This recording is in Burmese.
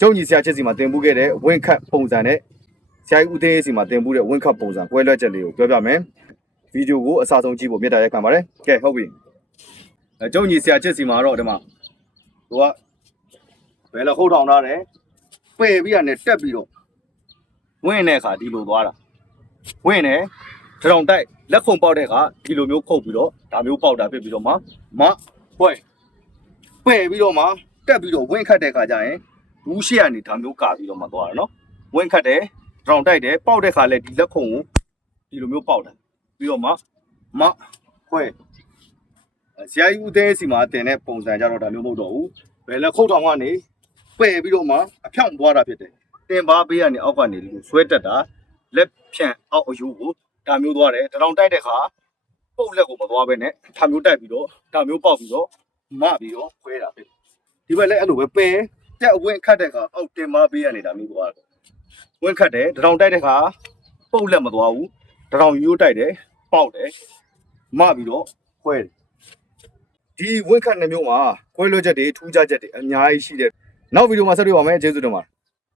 ကျုံညီဆရာချက်စီမှာတင်ပူးခဲ့တဲ့ဝင့်ခတ်ပုံစံနဲ့ဆရာကြီးဦးသိန်းစီမှာတင်ပူးတဲ့ဝင့်ခတ်ပုံစံကွဲလွဲချက်လေးကိုပြောပြမယ်ဗီဒီယိုကိုအစားဆုံးကြည့်ဖို့မြတ်တာရက်ခံပါတယ်ကဲဟုတ်ပြီကျုံညီဆရာချက်စီမှာတော့ဒီမှာသူကဘယ်လိုဟုတ်ထောင်ထားတယ်ပယ်ပြီးရတယ်တက်ပြီးတော့ဝင့်တဲ့အခါဒီလိုသွားတာဝင့်တယ်ထောင်တိုက်လက်ခုံပေါက်တဲ့အခါဒီလိုမျိုးခုတ်ပြီးတော့ဒါမျိုးပေါက်တာဖြစ်ပြီးတော့မှခွဲပယ်ပြီးတော့မှတက်ပြီးတော့ဝင့်ခတ်တဲ့အခါကျရင်ဘူးရှိရနေဒါမျိုးကာပြီးတော့မှသွားတယ်နော်ဝင့်ခတ်တယ်ထောင်တိုက်တယ်ပေါက်တဲ့အခါလဲဒီလက်ခုံကိုဒီလိုမျိုးပေါက်တယ်ပြီးတော့မှခွဲဆရာကြီးဦးသိန်းစီမှာတင်တဲ့ပုံစံကြတော့ဒါမျိုးမဟုတ်တော့ဘူးဘယ်လက်ခုတ်ထောင်ကနေပယ်ပြီးတော့မှအဖြောင့်သွားတာဖြစ်တယ်တင်ပါပေးရနေအောက်ကနေဒီလိုဆွဲတက်တာလက်ဖြန့်အောက်အယူကိုဒါမျိုးသွားတယ်ထောင်တိုက်တဲ့အခါပုတ်လက်ကိုမသွားဘဲနဲ့ဒါမျိုးတိုက်ပြီးတော့ဒါမျိုးပေါက်ပြီးတော့ပြီးတော့ခွဲတာဖြစ်ဒီဘက်လည်းအဲ့လိုပဲပယ်တက်အဝင့်ခတ်တဲ့အခါအောက်တင်ပါပေးရနေတာမျိုးသွားတယ်ဝင့်ခတ်တယ်ထောင်တိုက်တဲ့အခါပုတ်လက်မသွားဘူးထောင်ရိုးတိုက်တယ်ပေါက်တယ်ပြီးတော့ခွဲတယ်ဒီဝင့်ခတ်နှမျိုးမှာခွဲလွှဲချက်တွေထူးခြားချက်တွေအများကြီးရှိတယ်နောက်ဗီဒီယိုမှာဆက်တွေ့ပါမယ်ကျေးဇူးတင်ပါတယ်